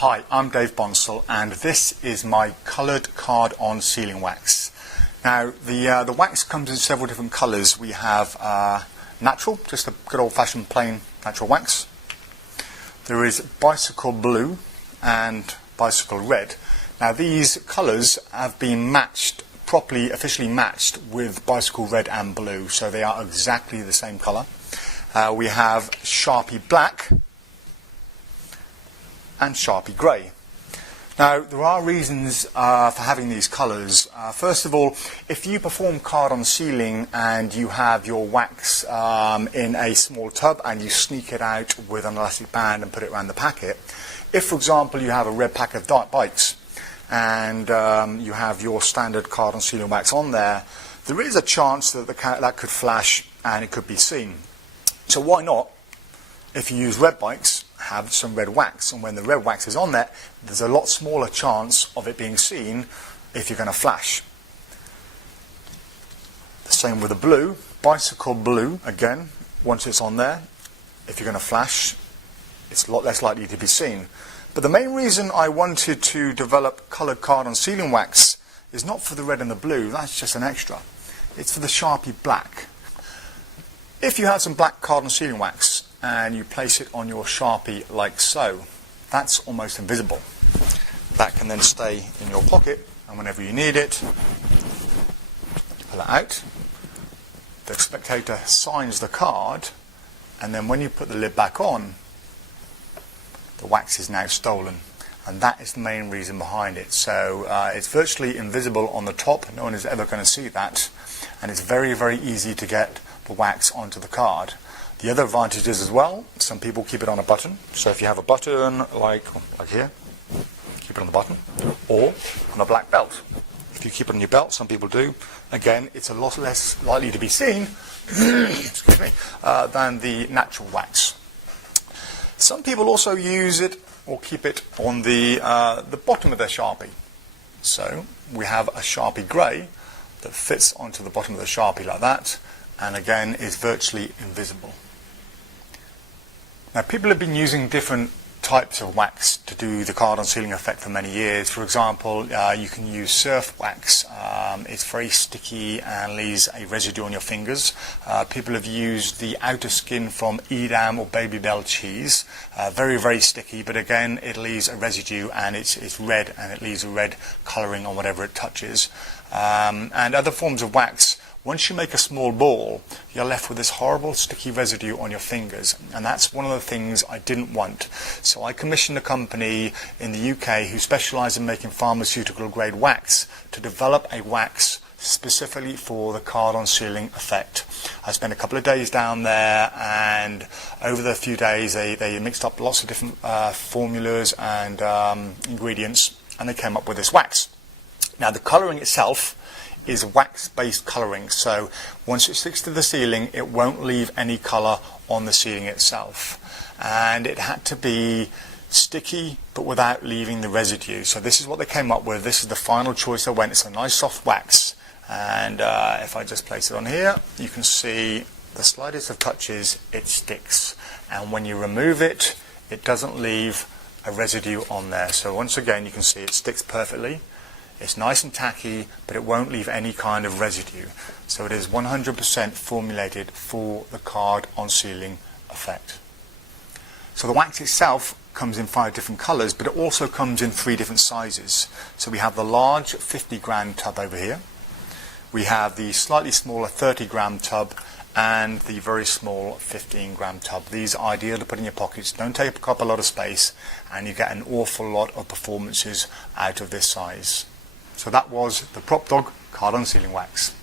Hi, I'm Dave Bonsall, and this is my coloured card-on sealing wax. Now, the wax comes in several different colours. We have natural, just a good old-fashioned plain natural wax. There is bicycle blue and bicycle red. Now, these colours have been matched, properly, officially matched with bicycle red and blue, so they are exactly the same colour. We have Sharpie black and Sharpie grey. Now, there are reasons for having these colours. First of all, if you perform card-on sealing and you have your wax in a small tub and you sneak it out with an elastic band and put it around the packet, if, for example, you have a red pack of bikes and you have your standard card-on sealing wax on there, there is a chance that that could flash and it could be seen. So why not, if you use red bikes, have some red wax, and when the red wax is on there, there's a lot smaller chance of it being seen if you're going to flash. The same with the blue, bicycle blue, again, once it's on there, if you're going to flash, it's a lot less likely to be seen. But the main reason I wanted to develop coloured card-on sealing wax is not for the red and the blue, that's just an extra. It's for the Sharpie black. If you have some black card-on sealing wax and you place it on your Sharpie like so, that's almost invisible. That can then stay in your pocket, and whenever you need it, you pull it out. The spectator signs the card, and then when you put the lid back on, the wax is now stolen. And that is the main reason behind it. So it's virtually invisible on the top. No one is ever going to see that. And it's very, very easy to get the wax onto the card. The other advantage is as well, some people keep it on a button. So if you have a button like here, keep it on the button, or on a black belt. If you keep it on your belt, some people do, again, it's a lot less likely to be seen excuse me, than the natural wax. Some people also use it or keep it on the bottom of their Sharpie. So we have a Sharpie grey that fits onto the bottom of the Sharpie like that, and again is virtually invisible. Now, people have been using different types of wax to do the card-on sealing effect for many years. For example, you can use surf wax. It's very sticky and leaves a residue on your fingers. People have used the outer skin from Edam or Babybel cheese. Very, very sticky, but again, it leaves a residue and it's red, and it leaves a red colouring on whatever it touches. And other forms of wax, once you make a small ball, you're left with this horrible sticky residue on your fingers, and that's one of the things I didn't want. So I commissioned a company in the UK who specialise in making pharmaceutical grade wax to develop a wax specifically for the card-on sealing effect. I spent a couple of days down there, and over the few days they mixed up lots of different formulas and ingredients, and they came up with this wax. Now, the colouring itself is wax-based colouring, so once it sticks to the ceiling, it won't leave any colour on the ceiling itself. And it had to be sticky, but without leaving the residue. So this is what they came up with. This is the final choice I went. It's a nice soft wax. And if I just place it on here, you can see the slightest of touches, it sticks. And when you remove it, it doesn't leave a residue on there. So once again, you can see it sticks perfectly. It's nice and tacky, but it won't leave any kind of residue. So it is 100% formulated for the card-on sealing effect. So the wax itself comes in 5 different colours, but it also comes in 3 different sizes. So we have the large 50-gram tub over here. We have the slightly smaller 30-gram tub and the very small 15-gram tub. These are ideal to put in your pockets, don't take up a lot of space, and you get an awful lot of performances out of this size. So that was the PropDog card-on sealing wax.